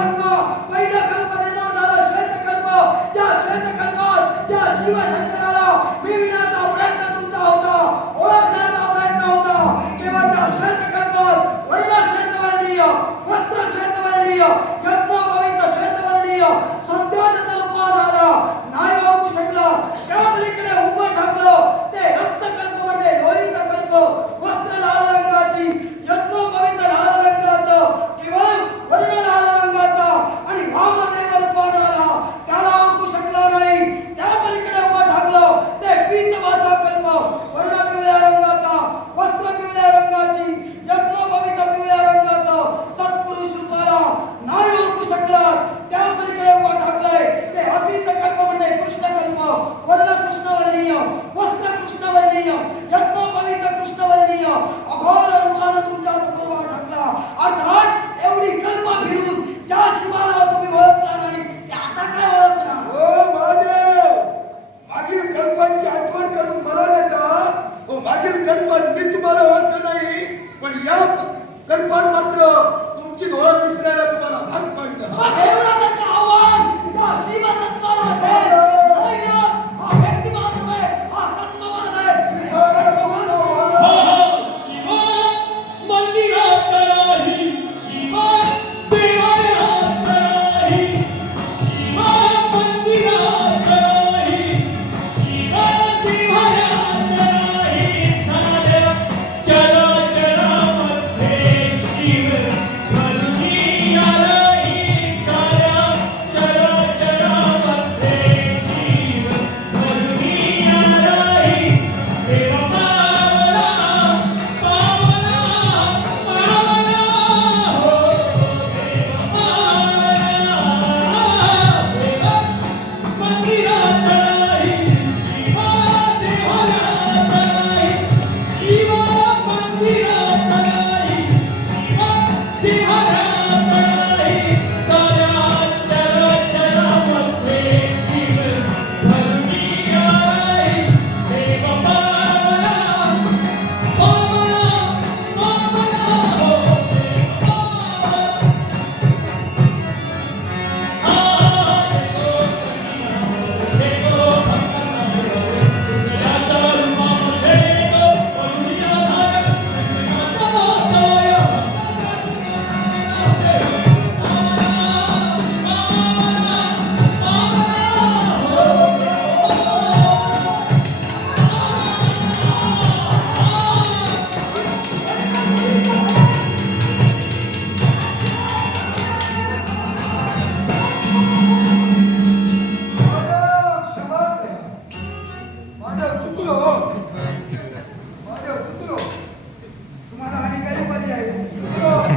ধর্ম देवाची आठवण करून मला देता? व मागील कल्पात मी तुम्हाला ओळखलं नाही पण या कल्पात मात्र तुमची ओळख विसरायला तुम्हाला भाग पाडलं.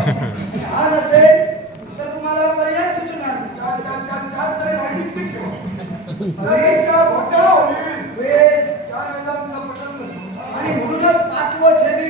आज असेल तर तुम्हाला पर्याय सुचणार चार चार चार चार तरी चार वेदांचा पटन आणि म्हणूनच पाचवं छेदी